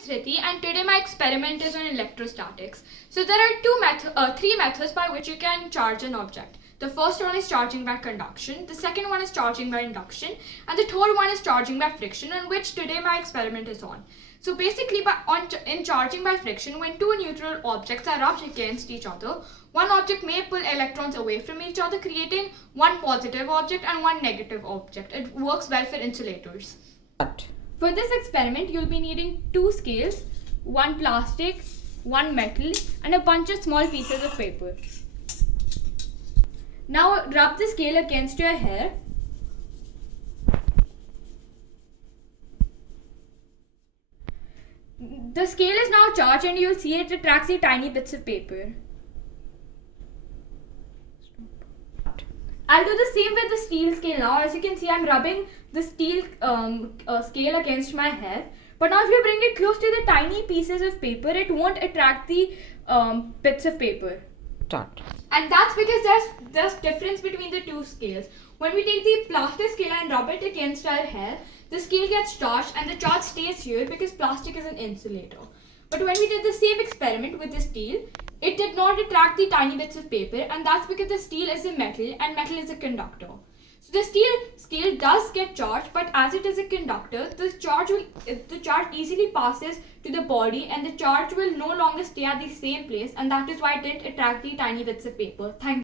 Thriti, and today my experiment is on electrostatics. So there are three methods by which you can charge an object. The first one is charging by conduction, the second one is charging by induction, and the third one is charging by friction, on which today my experiment is on. So basically, in charging by friction, when two neutral objects are rubbed against each other, one object may pull electrons away from each other, creating one positive object and one negative object. It works well for insulators. For this experiment, you'll be needing two scales, one plastic, one metal, and a bunch of small pieces of paper. Now rub the scale against your hair. The scale is now charged and you'll see it attracts the tiny bits of paper. I'll do the same with the steel scale now. As you can see, I'm rubbing the steel scale against my hair. But now if you bring it close to the tiny pieces of paper, it won't attract the bits of paper. And that's because there's difference between the two scales. When we take the plastic scale and rub it against our hair, the scale gets charged and the charge stays here because plastic is an insulator. But when we did the same experiment with the steel, it did not attract the tiny bits of paper, and that's because the steel is a metal and metal is a conductor. So the steel scale does get charged, but as it is a conductor, the charge easily passes to the body and the charge will no longer stay at the same place, and that is why it didn't attract the tiny bits of paper. Thank you.